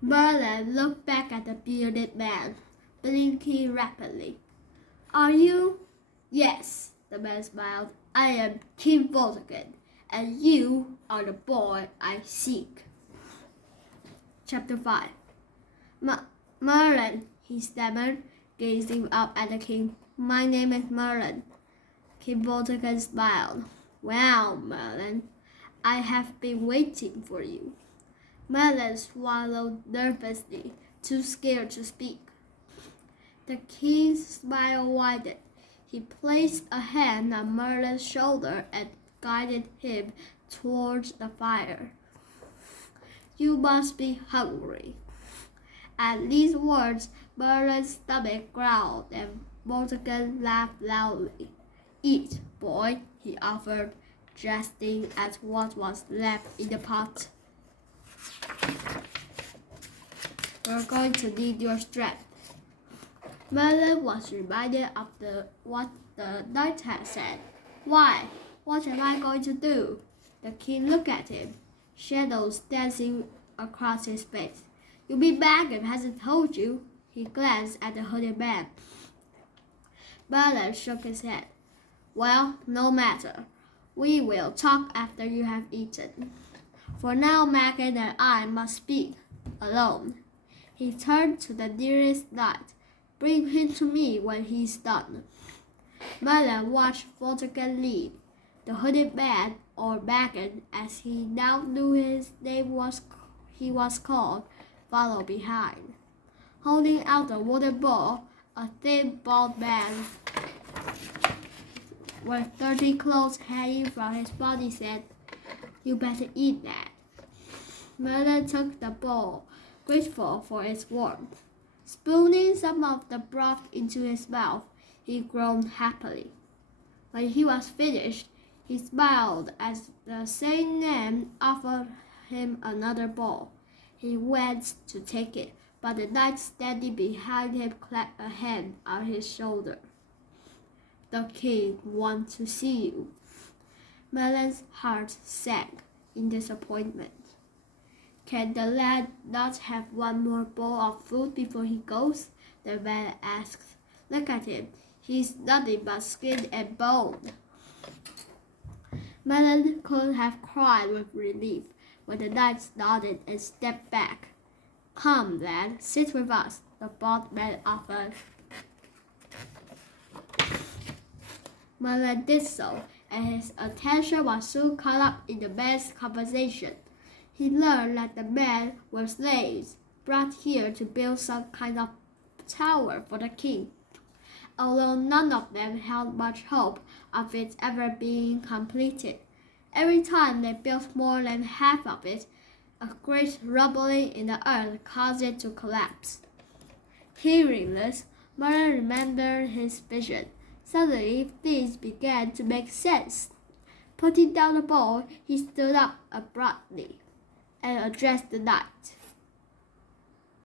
Merlin looked back at the bearded man, blinking rapidly. Are you? Yes, the man smiled. I am King Vortigern, and you are the boy I seek. Chapter 5. Merlin, he stammered, gazing up at the king. My name is Merlin. King Vortigern smiled. Well, Merlin, I have been waiting for you. Merlin swallowed nervously, too scared to speak. The king's smile widened. He placed a hand on Merlin's shoulder and guided him towards the fire. You must be hungry. At these words, Merlin's stomach growled and Vortigern laughed loudly. Eat, boy, he offered, jesting at what was left in the pot. We're going to need your strength. Merlin was reminded of what the knight had said. Why? What am I going to do? The king looked at him, shadows dancing across his face. You mean Megan hasn't told you? He glanced at the hooded man. Merlin shook his head. Well, no matter. We will talk after you have eaten. For now, Megan and I must speak alone. He turned to the nearest knight. Bring him to me when he's done. Merlin watched Vortigern leave. The hooded man, or Megan, as he now knew his name he was called, followed behind. Holding out a wooden bowl, a thin, bald man with dirty clothes hanging from his body said, You better eat that. Merlin took the bowl, grateful for its warmth. Spooning some of the broth into his mouth, he groaned happily. When he was finished, he smiled as the same man offered him another bowl. He went to take it, but the knight standing behind him clapped a hand on his shoulder. The king wants to see you. Merlin's heart sank in disappointment. Can the lad not have one more bowl of food before he goes? The man asked. Look at him. He's nothing but skin and bone. Merlin could have cried with relief when the knight nodded and stepped back. Come, lad, sit with us, the bald man offered. Merlin did so, and his attention was soon caught up in the man's conversation. He learned that the men were slaves, brought here to build some kind of tower for the king, although none of them held much hope of its ever being completed. Every time they built more than half of it, a great rumbling in the earth caused it to collapse. Hearing this, Merlin remembered his vision. Suddenly, things began to make sense. Putting down the bowl, he stood up abruptly and addressed the knight.